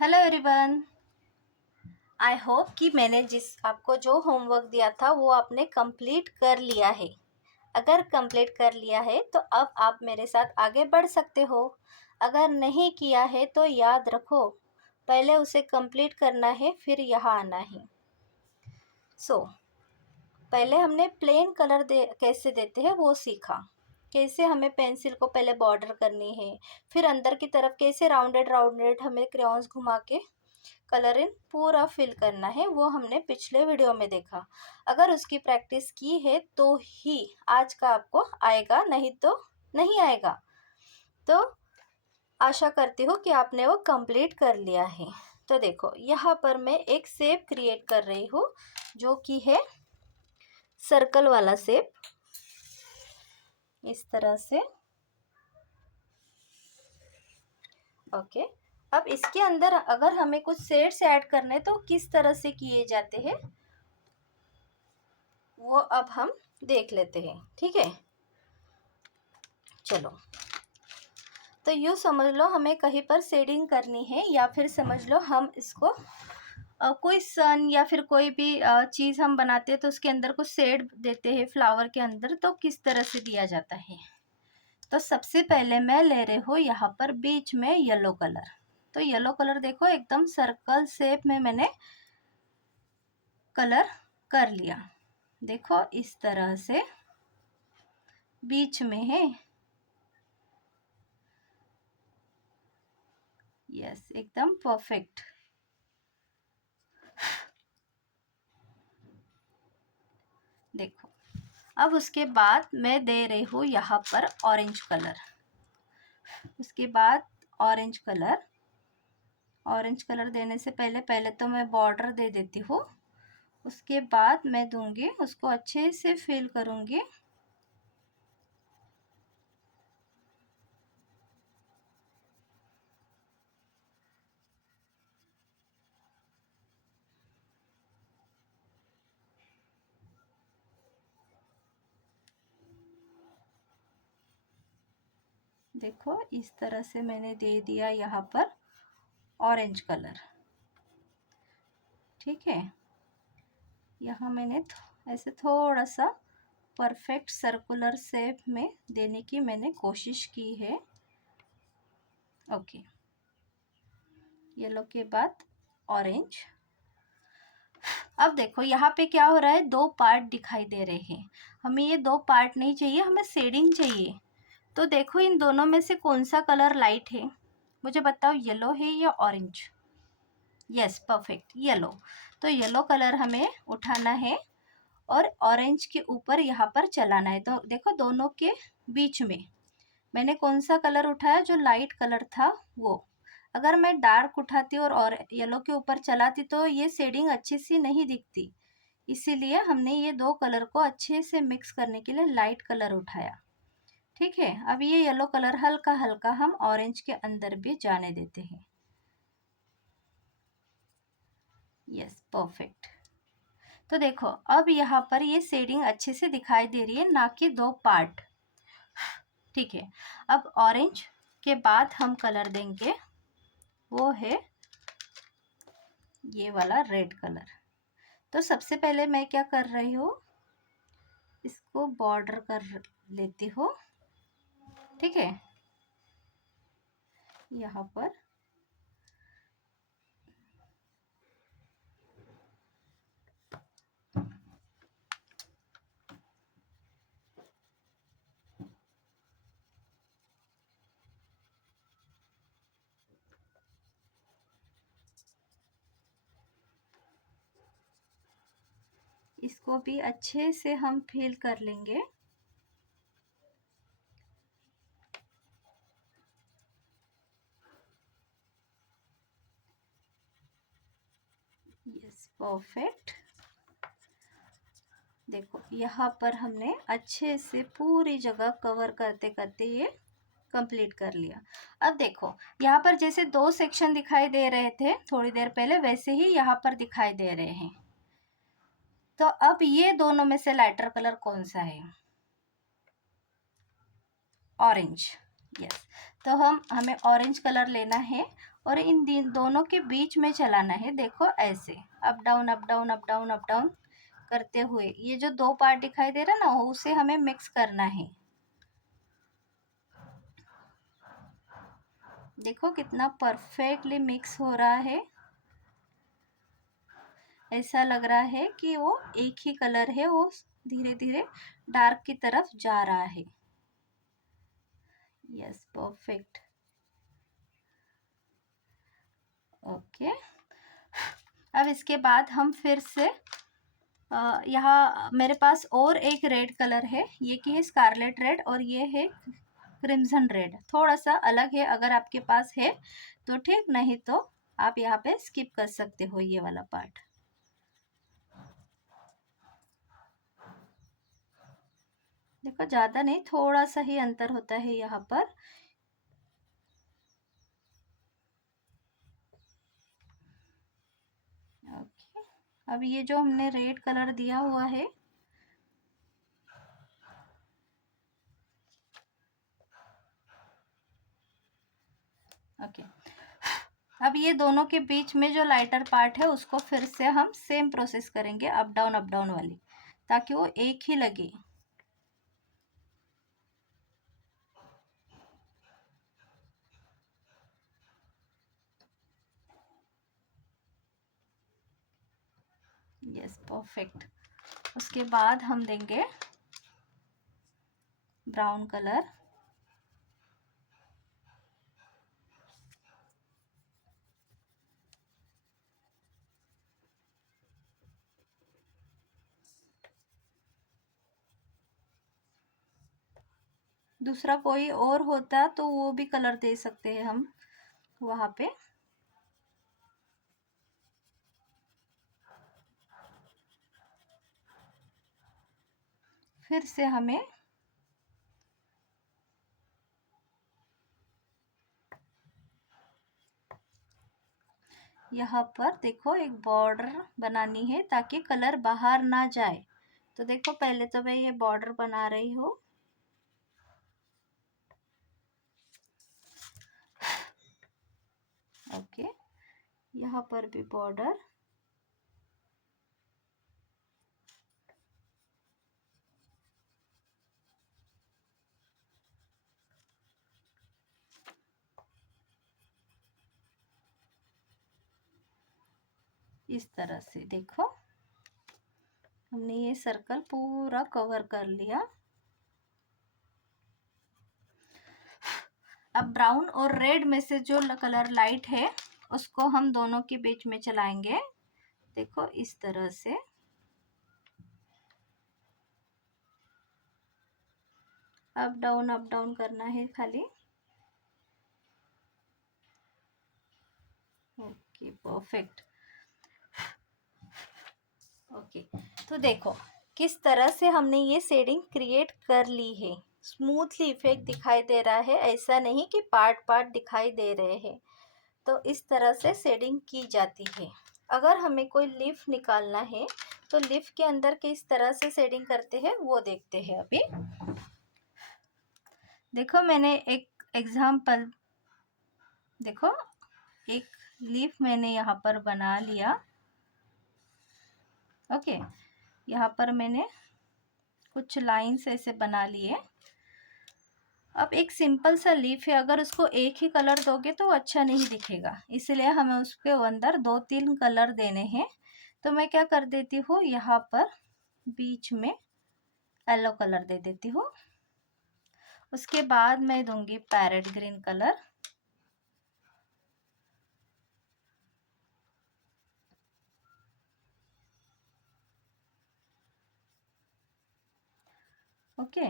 Hello everyone. I hope कि मैंने आपको जो होमवर्क दिया था वो आपने कंप्लीट कर लिया है। अगर कंप्लीट कर लिया है तो अब आप मेरे साथ आगे बढ़ सकते हो। अगर नहीं किया है तो याद रखो, पहले उसे कंप्लीट करना है फिर यहाँ आना है। पहले हमने प्लेन कलर कैसे देते हैं वो सीखा। कैसे हमें पेंसिल को पहले बॉर्डर करनी है, फिर अंदर की तरफ कैसे राउंडेड राउंडेड हमें क्रेयॉन्स घुमा के कलर इन पूरा फिल करना है, वो हमने पिछले वीडियो में देखा। अगर उसकी प्रैक्टिस की है तो ही आज का आपको आएगा, नहीं तो नहीं आएगा। तो आशा करती हूँ कि आपने वो कंप्लीट कर लिया है। तो देखो यहाँ पर मैं एक शेप क्रिएट कर रही हूँ जो कि है सर्कल वाला शेप, इस तरह से। ओके, अब इसके अंदर अगर हमें कुछ शेड्स ऐड करने तो किस तरह से किए जाते हैं वो अब हम देख लेते हैं, ठीक है। चलो, तो यूँ समझ लो हमें कहीं पर शेडिंग करनी है, या फिर समझ लो हम इसको कोई सन या फिर कोई भी चीज़ हम बनाते हैं तो उसके अंदर कुछ शेड देते हैं फ्लावर के अंदर, तो किस तरह से दिया जाता है। तो सबसे पहले मैं ले रही हूँ यहाँ पर बीच में येलो कलर। तो येलो कलर देखो एकदम सर्कल शेप में मैंने कलर कर लिया। देखो इस तरह से बीच में है। यस, एकदम परफेक्ट। देखो, अब उसके बाद मैं दे रही हूँ यहाँ पर ऑरेंज कलर। उसके बाद ऑरेंज कलर देने से पहले पहले तो मैं बॉर्डर दे देती हूँ। उसके बाद मैं दूंगी, उसको अच्छे से फिल करूँगी। देखो इस तरह से मैंने दे दिया यहाँ पर ऑरेंज कलर, ठीक है। यहाँ मैंने ऐसे थोड़ा सा परफेक्ट सर्कुलर शेप में देने की मैंने कोशिश की है। ओके, येलो के बाद ऑरेंज। अब देखो यहाँ पे क्या हो रहा है, दो पार्ट दिखाई दे रहे हैं। हमें ये दो पार्ट नहीं चाहिए, हमें शेडिंग चाहिए। तो देखो इन दोनों में से कौन सा कलर लाइट है, मुझे बताओ, येलो है या ऑरेंज। Yes, perfect, yellow. तो येलो कलर हमें उठाना है और ऑरेंज के ऊपर यहाँ पर चलाना है। तो देखो दोनों के बीच में मैंने कौन सा कलर उठाया, जो लाइट कलर था वो। अगर मैं डार्क उठाती और येलो के ऊपर चलाती तो ये शेडिंग अच्छी सी नहीं दिखती। इसीलिए हमने ये दो कलर को अच्छे से मिक्स करने के लिए लाइट कलर उठाया, ठीक है। अब ये येलो कलर हल्का हल्का हम ऑरेंज के अंदर भी जाने देते हैं। Yes, perfect. तो देखो अब यहाँ पर ये शेडिंग अच्छे से दिखाई दे रही है, ना कि दो पार्ट, ठीक है। अब ऑरेंज के बाद हम कलर देंगे, वो है ये वाला रेड कलर। तो सबसे पहले मैं क्या कर रही हूँ, इसको बॉर्डर कर लेती हूँ, ठीक है। यहाँ पर इसको भी अच्छे से हम फिल कर लेंगे। Yes, perfect. देखो यहाँ पर हमने अच्छे से पूरी जगह कवर करते करते ये कंप्लीट कर लिया। अब देखो यहाँ पर जैसे दो सेक्शन दिखाई दे रहे थे थोड़ी देर पहले, वैसे ही यहाँ पर दिखाई दे रहे हैं। तो अब ये दोनों में से लाइटर कलर कौन सा है, ऑरेंज। यस, तो हमें ऑरेंज कलर लेना है और इन दोनों के बीच में चलाना है। देखो ऐसे up down up down up down up down करते हुए ये जो दो पार्ट दिखाई दे रहा ना, उसे हमें मिक्स करना है। देखो कितना परफेक्टली मिक्स हो रहा है। ऐसा लग रहा है कि वो एक ही कलर है, वो धीरे धीरे डार्क की तरफ जा रहा है। Yes, perfect. ओके, अब इसके बाद हम फिर से यहाँ मेरे पास और एक रेड कलर है, ये की है स्कारलेट रेड और ये है क्रिम्सन रेड। थोड़ा सा अलग है, अगर आपके पास है तो ठीक, नहीं तो आप यहाँ पे स्किप कर सकते हो ये वाला पार्ट। देखो ज़्यादा नहीं, थोड़ा सा ही अंतर होता है यहाँ पर। ओके, अब ये जो हमने रेड कलर दिया हुआ है, ओके, अब ये दोनों के बीच में जो लाइटर पार्ट है उसको फिर से हम सेम प्रोसेस करेंगे, अप डाउन वाली, ताकि वो एक ही लगे। Yes, perfect. उसके बाद हम देंगे ब्राउन कलर। दूसरा कोई और होता तो वो भी कलर दे सकते हैं हम वहाँ पे। फिर से हमें यहाँ पर देखो एक बॉर्डर बनानी है ताकि कलर बाहर ना जाए। तो देखो पहले तो मैं ये बॉर्डर बना रही हूँ। ओके, यहाँ पर भी बॉर्डर। इस तरह से देखो हमने ये सर्कल पूरा कवर कर लिया। अब ब्राउन और रेड में से जो कलर लाइट है उसको हम दोनों के बीच में चलाएंगे। देखो इस तरह से अप डाउन करना है खाली। Okay, perfect. ओके, तो देखो किस तरह से हमने ये शेडिंग क्रिएट कर ली है। स्मूथली इफेक्ट दिखाई दे रहा है, ऐसा नहीं कि पार्ट पार्ट दिखाई दे रहे हैं। तो इस तरह से शेडिंग की जाती है। अगर हमें कोई लीफ निकालना है तो लीफ के अंदर किस तरह से शेडिंग करते हैं वो देखते हैं अभी। देखो मैंने एक एग्जाम्पल, देखो एक लीफ मैंने यहाँ पर बना लिया। ओके, यहाँ पर मैंने कुछ लाइंस ऐसे बना लिए। अब एक सिंपल सा लीफ है, अगर उसको एक ही कलर दोगे तो अच्छा नहीं दिखेगा, इसलिए हमें उसके अंदर 2-3 कलर देने हैं। तो मैं क्या कर देती हूँ, यहाँ पर बीच में येलो कलर दे देती हूँ। उसके बाद मैं दूंगी पैरेट ग्रीन कलर। ओके,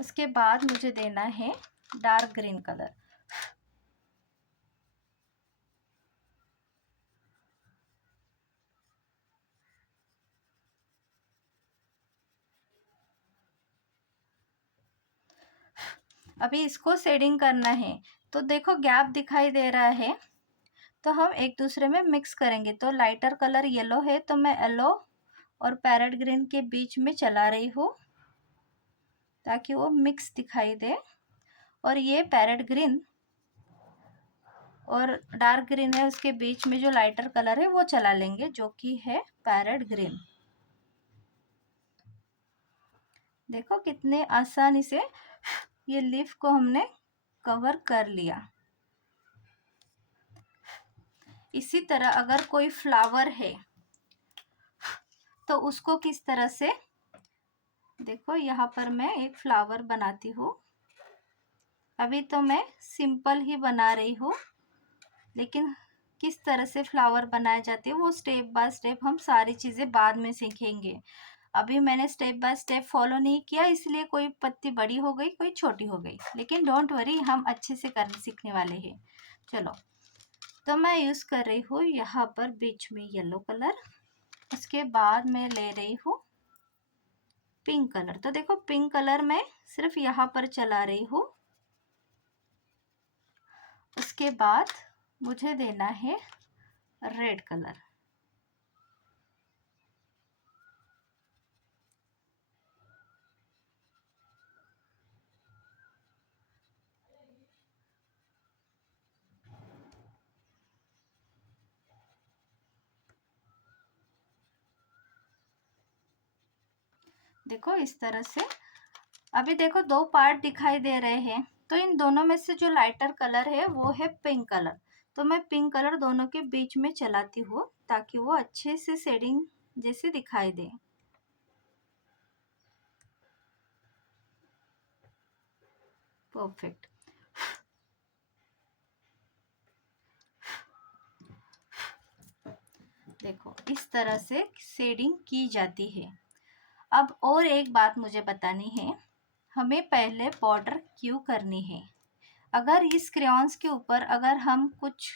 उसके बाद मुझे देना है डार्क ग्रीन कलर। अभी इसको शेडिंग करना है, तो देखो गैप दिखाई दे रहा है, तो हम एक दूसरे में मिक्स करेंगे। तो लाइटर कलर येलो है तो मैं येलो और पैरेट ग्रीन के बीच में चला रही हूँ ताकि वो मिक्स दिखाई दे। और ये पैरेट ग्रीन और डार्क ग्रीन है, उसके बीच में जो लाइटर कलर है वो चला लेंगे, जो कि है पैरेट ग्रीन। देखो कितने आसानी से ये लीफ को हमने कवर कर लिया। इसी तरह अगर कोई फ्लावर है तो उसको किस तरह से, देखो यहाँ पर मैं एक फ्लावर बनाती हूँ। अभी तो मैं सिंपल ही बना रही हूँ, लेकिन किस तरह से फ्लावर बनाए जाते हैं वो स्टेप बाय स्टेप हम सारी चीज़ें बाद में सीखेंगे। अभी मैंने स्टेप बाय स्टेप फॉलो नहीं किया, इसलिए कोई पत्ती बड़ी हो गई, कोई छोटी हो गई, लेकिन डोंट वरी, हम अच्छे से कर सीखने वाले हैं। चलो, तो मैं यूज़ कर रही हूँ यहाँ पर बीच में येलो कलर, उसके बाद मैं ले रही हूँ पिंक कलर। तो देखो पिंक कलर मैं सिर्फ यहाँ पर चला रही हूँ। उसके बाद मुझे देना है रेड कलर। देखो इस तरह से। अभी देखो दो पार्ट दिखाई दे रहे हैं, तो इन दोनों में से जो लाइटर कलर है वो है पिंक कलर। तो मैं पिंक कलर दोनों के बीच में चलाती हूँ ताकि वो अच्छे से शेडिंग जैसे दिखाई दे। परफेक्ट। देखो इस तरह से शेडिंग की जाती है। अब और एक बात मुझे बतानी है, हमें पहले बॉर्डर क्यों करनी है। अगर इस क्रेयॉन्स के ऊपर अगर हम कुछ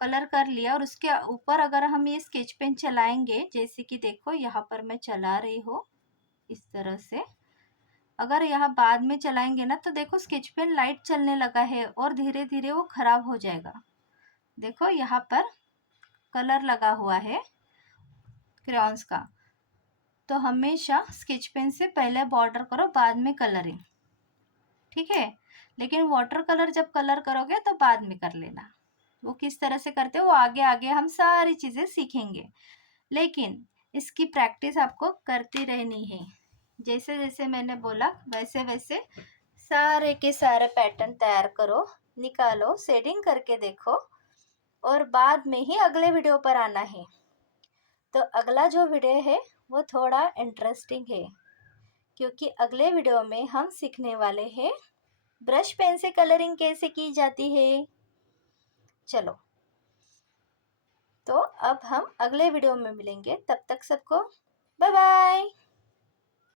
कलर कर लिया और उसके ऊपर अगर हम ये स्केच पेन चलाएंगे, जैसे कि देखो यहाँ पर मैं चला रही हूँ इस तरह से, अगर यहाँ बाद में चलाएंगे ना तो देखो स्केच पेन लाइट चलने लगा है और धीरे धीरे वो खराब हो जाएगा। देखो यहाँ पर कलर लगा हुआ है क्रेयॉन्स का, तो हमेशा स्केच पेन से पहले बॉर्डर करो, बाद में कलरिंग, ठीक है। लेकिन वाटर कलर जब कलर करोगे तो बाद में कर लेना। वो किस तरह से करते हो वो आगे आगे हम सारी चीज़ें सीखेंगे, लेकिन इसकी प्रैक्टिस आपको करती रहनी है। जैसे जैसे मैंने बोला वैसे वैसे सारे के सारे पैटर्न तैयार करो, निकालो, शेडिंग करके देखो, और बाद में ही अगले वीडियो पर आना है। तो अगला जो वीडियो है वो थोड़ा इंटरेस्टिंग है, क्योंकि अगले वीडियो में हम सीखने वाले हैं ब्रश पेन से कलरिंग कैसे की जाती है। चलो, तो अब हम अगले वीडियो में मिलेंगे, तब तक सबको बाय बाय।